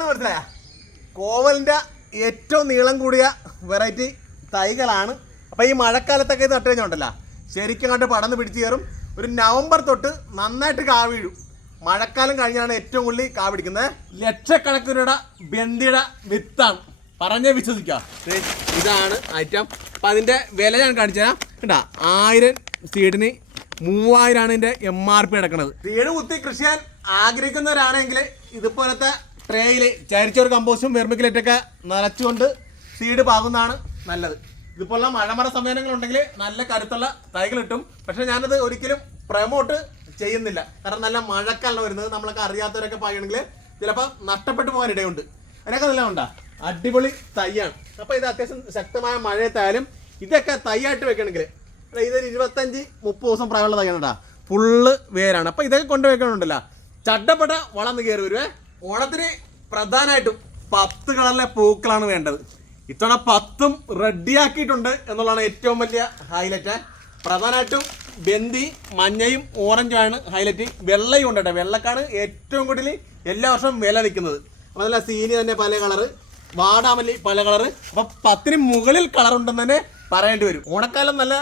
ഇതെന്താണെന്ന് മനസ്സിലായ? കോവലിൻ്റെ ഏറ്റവും നീളം കൂടിയ വെറൈറ്റി തൈകളാണ്. അപ്പോൾ ഈ മഴക്കാലത്തൊക്കെ ഇത് നട്ട് കഴിഞ്ഞുണ്ടല്ലോ, ശരിക്കും കണ്ട് പടന്ന് പിടിച്ച് കയറും. ഒരു നവംബർ തൊട്ട് നന്നായിട്ട് കാ വീഴും. മഴക്കാലം കഴിഞ്ഞാണ് ഏറ്റവും കൂടുതൽ കാ പിടിക്കുന്നത്. ലക്ഷക്കണക്കിന് രൂപയുടെ ബന്ദിയുടെ വിത്താണ്, പറഞ്ഞേ വിശ്വസിക്കാം. ഇതാണ് ഐറ്റം. അപ്പം അതിൻ്റെ വില ഞാൻ കാണിച്ചു തരാം. കേട്ടാ, 1000 സീഡിന് 3000 ഇതിൻ്റെ MRP കിടക്കുന്നത്. സീഡ് കുത്തി കൃഷി ചെയ്യാൻ ആഗ്രഹിക്കുന്നവരാണെങ്കിൽ ഇതുപോലത്തെ ട്രേയിൽ ചരിച്ചൊരു കമ്പോസ്റ്റും വെർമിക്കലേറ്റൊക്കെ നിറച്ചുകൊണ്ട് സീഡ് പാകുന്നതാണ് നല്ലത്. ഇതുപോലുള്ള മഴമറ സംവിധാനങ്ങളുണ്ടെങ്കിൽ നല്ല കരുത്തുള്ള തൈകൾ കിട്ടും. പക്ഷേ ഞാനത് ഒരിക്കലും പ്രൊമോട്ട് ചെയ്യുന്നില്ല. കാരണം നല്ല മഴക്കാലം വരുന്നത് നമ്മളൊക്കെ അറിയാത്തവരൊക്കെ പാകണമെങ്കിൽ ചിലപ്പോൾ നഷ്ടപ്പെട്ടു പോകാൻ ഇടയുണ്ട്. അതിനൊക്കെ നല്ല ഉണ്ടാ അടിപൊളി തൈയാണ്. അപ്പോൾ ഇത് അത്യാവശ്യം ശക്തമായ മഴയത്തായാലും ഇതൊക്കെ തൈയായിട്ട് വെക്കണമെങ്കിൽ ഇതൊരു 25-30 ദിവസം പ്രായമുള്ള തൈയാണ് കേട്ടോ. ഫുള്ള് വേരാണ്. അപ്പോൾ ഇതൊക്കെ കൊണ്ടുവയ്ക്കണമുണ്ടല്ലോ, ചട്ടപ്പെട്ട വളർന്ന് കയറി വരുവേ. ഓണത്തിന് പ്രധാനമായിട്ടും 10 കളറിലെ പൂക്കളാണ് വേണ്ടത്. ഇത്തവണ 10ഉം റെഡിയാക്കിയിട്ടുണ്ട് എന്നുള്ളതാണ് ഏറ്റവും വലിയ ഹൈലൈറ്റ്. പ്രധാനമായിട്ടും ബന്ദി മഞ്ഞയും ഓറഞ്ചുമാണ് ഹൈലൈറ്റ്. വെള്ളയും ഉണ്ട് കേട്ടോ. വെള്ളക്കാണ് ഏറ്റവും കൂടുതൽ എല്ലാ വർഷവും വില നിൽക്കുന്നത്. അപ്പോൾ നല്ല സീനി തന്നെ പല കളറ്, വാടാമല്ലി പല കളറ്. അപ്പോൾ 10ന് മുകളിൽ കളറുണ്ടെന്ന് തന്നെ പറയേണ്ടി വരും. ഓണക്കാലം നല്ല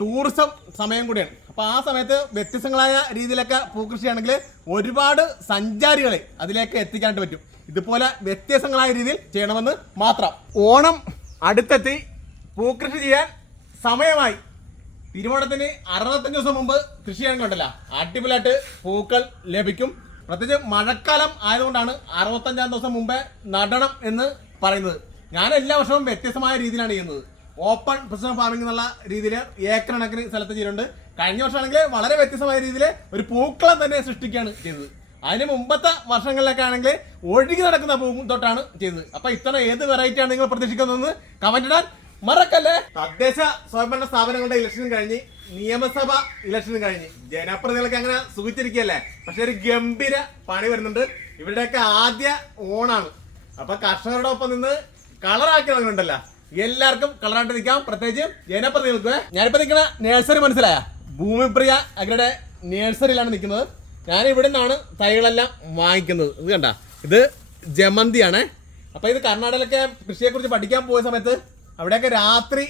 ടൂറിസം സമയം കൂടിയാണ്. അപ്പോൾ ആ സമയത്ത് വ്യത്യസ്തങ്ങളായ രീതിയിലൊക്കെ പൂക്കൃഷിയാണെങ്കിൽ ഒരുപാട് സഞ്ചാരികളെ അതിലേക്ക് എത്തിക്കാനായിട്ട് പറ്റും. ഇതുപോലെ വ്യത്യസ്തങ്ങളായ രീതിയിൽ ചെയ്യണമെന്ന് മാത്രം. ഓണം അടുത്തെത്തി, പൂക്കൃഷി ചെയ്യാൻ സമയമായി. തിരുവോണത്തിന് 65 ദിവസം മുമ്പ് കൃഷി ചെയ്യാൻ കണ്ടല്ല, അടിപൊളിയായിട്ട് പൂക്കൾ ലഭിക്കും. പ്രത്യേകിച്ച് മഴക്കാലം ആയതുകൊണ്ടാണ് 65 ദിവസം മുമ്പേ നടണം എന്ന് പറയുന്നത്. ഞാൻ എല്ലാ വർഷവും വ്യത്യസ്തമായ രീതിയിലാണ് ചെയ്യുന്നത്. ഓപ്പൺ പ്രൊഫഷണൽ ഫാമിംഗ് എന്നുള്ള രീതിയിൽ ഏക്കർ കണക്കിന് സ്ഥലത്ത് ചെയ്യുന്നുണ്ട്. കഴിഞ്ഞ വർഷമാണെങ്കിൽ വളരെ വ്യത്യസ്തമായ രീതിയിൽ ഒരു പൂക്കളം തന്നെ സൃഷ്ടിക്കുകയാണ് ചെയ്തത്. അതിന് മുമ്പത്തെ വർഷങ്ങളിലൊക്കെ ആണെങ്കിൽ ഒഴുകി നടക്കുന്ന പൂന്തോട്ടാണ് ചെയ്തത്. അപ്പോൾ ഇത്തവണ ഏത് വെറൈറ്റിയാണ് നിങ്ങൾ പ്രതീക്ഷിക്കുന്നതെന്ന് കമന്റ് ഇടാൻ മറക്കല്ലേ. തദ്ദേശ സ്വയംഭരണ സ്ഥാപനങ്ങളുടെ ഇലക്ഷനും കഴിഞ്ഞ്, നിയമസഭ ഇലക്ഷനും കഴിഞ്ഞ്, ജനപ്രതിനിധികളൊക്കെ അങ്ങനെ സുഖിച്ചിരിക്കുകയല്ലേ. പക്ഷെ ഒരു ഗംഭീര പണി വരുന്നുണ്ട്. ഇവരുടെയൊക്കെ ആദ്യ ഓണാണ്. അപ്പൊ കർഷകരുടെ ഒപ്പം നിന്ന് കളറാക്കി തുടങ്ങുന്നുണ്ടല്ലോ. എല്ലാവർക്കും കളറായിട്ട് നിൽക്കാം, പ്രത്യേകിച്ച് ജനപ്രതിനിധികൾക്ക്. ഞാനിപ്പോ നിൽക്കുന്ന നേഴ്സറി മനസ്സിലായ? ഭൂമിപ്രിയ അവരുടെ നേഴ്സറിയിലാണ് നിൽക്കുന്നത്. ഞാൻ ഇവിടെ നിന്നാണ് തൈകളെല്ലാം വാങ്ങിക്കുന്നത്. ഇത് കണ്ട, ഇത് ജമന്തിയാണ്. അപ്പോൾ ഇത് കർണാടകയിലൊക്കെ കൃഷിയെക്കുറിച്ച് പഠിക്കാൻ പോയ സമയത്ത് അവിടെയൊക്കെ രാത്രി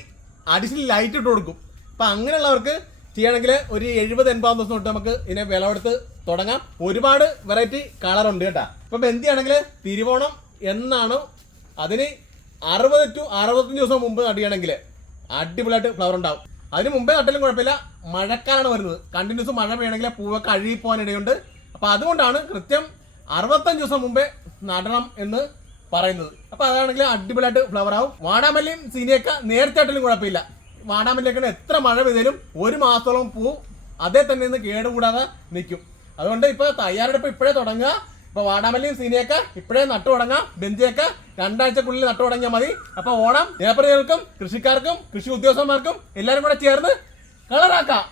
അഡീഷണൽ ലൈറ്റ് ഇട്ട് കൊടുക്കും. അപ്പം അങ്ങനെയുള്ളവർക്ക് ചെയ്യണമെങ്കിൽ ഒരു 70-80 ദിവസം തൊട്ട് നമുക്ക് ഇതിനെ വിളവെടുത്ത് തുടങ്ങാം. ഒരുപാട് വെറൈറ്റി കളറുണ്ട് കേട്ടോ. ഇപ്പം ബന്ദിയാണെങ്കിൽ തിരുവോണം എന്നാണ്, അതിന് 60 to 65 ദിവസം മുമ്പ് നടുകയാണെങ്കിൽ അടിപൊളിയായിട്ട് ഫ്ലവർ ഉണ്ടാവും. അതിന് മുമ്പേ നട്ടാലും കുഴപ്പമില്ല, മഴക്കാലാണ് വരുന്നത്. കണ്ടിന്യൂസ് മഴ പെയ്യണമെങ്കിൽ പൂവൊക്കെ അഴുകി പോകാൻ ഇടയുണ്ട്. അപ്പോൾ അതുകൊണ്ടാണ് കൃത്യം 65 ദിവസം മുമ്പേ നടണം എന്ന് പറയുന്നത്. അപ്പോൾ അതാണെങ്കിൽ അടിപൊളിയായിട്ട് ഫ്ലവർ ആവും. വാടാമല്ലിയും സീനിയൊക്കെ നേരത്തെ ആയിട്ടാലും കുഴപ്പമില്ല. വാടാമല്ലിയൊക്കെ എത്ര മഴ പെയ്താലും 1 മാസത്തോളം പൂ അതേ തന്നെ നിന്ന് കേടുകൂടാതെ നിൽക്കും. അതുകൊണ്ട് ഇപ്പോൾ തയ്യാറെടുപ്പ് ഇപ്പോഴേ തുടങ്ങുക. ഇപ്പോൾ വാടാമല്ലിയും സീനിയൊക്കെ ഇപ്പോഴേ നട്ടു തുടങ്ങാം. ബന്ദിയൊക്കെ 2 ആഴ്ചക്കുള്ളിൽ നട്ടു തുടങ്ങിയാൽ മതി. അപ്പോൾ ഓണം ജനപ്രതിനിധികൾക്കും കൃഷിക്കാർക്കും കൃഷി ഉദ്യോഗസ്ഥന്മാർക്കും എല്ലാവരും കൂടെ ചേർന്ന് കളറാക്കാം.